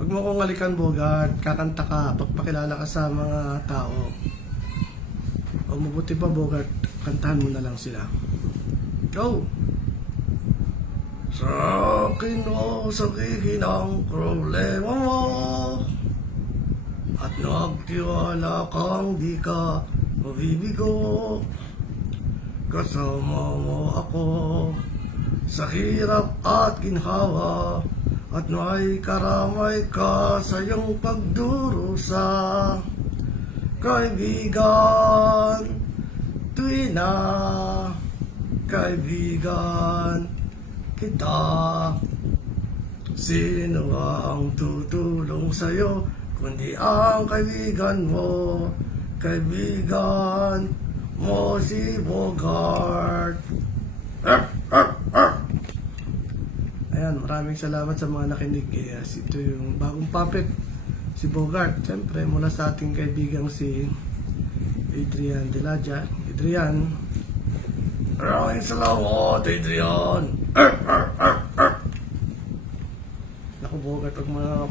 Huwag mo kong halikan, Bogart. Kakanta ka. Pagpakilala ka sa mga tao. O mabuti pa, Bogart. Kantahan mo na lang sila. Go! Sa akin o sabihin ang problema mo At nagtiwala kang di ka mabibigo Kasama mo ako sa hirap at ginhawa At may karamay ka sa iyong pagdurusa Kaibigan, tuwi na Kaibigan, kita. Sino ang tutulong sa'yo Kundi ang kaibigan mo? Kaibigan mo si Bogart Arr, arr, arr. Ayan, maraming salamat sa mga nakinig. Yes, ito yung bagong puppet, si Bogart. Siyempre, mula sa ating kaibigang si Adrian Delaja. Adrian, maraming salamat, Adrian. Arr, arr, arr, Bogart, huwag mo na.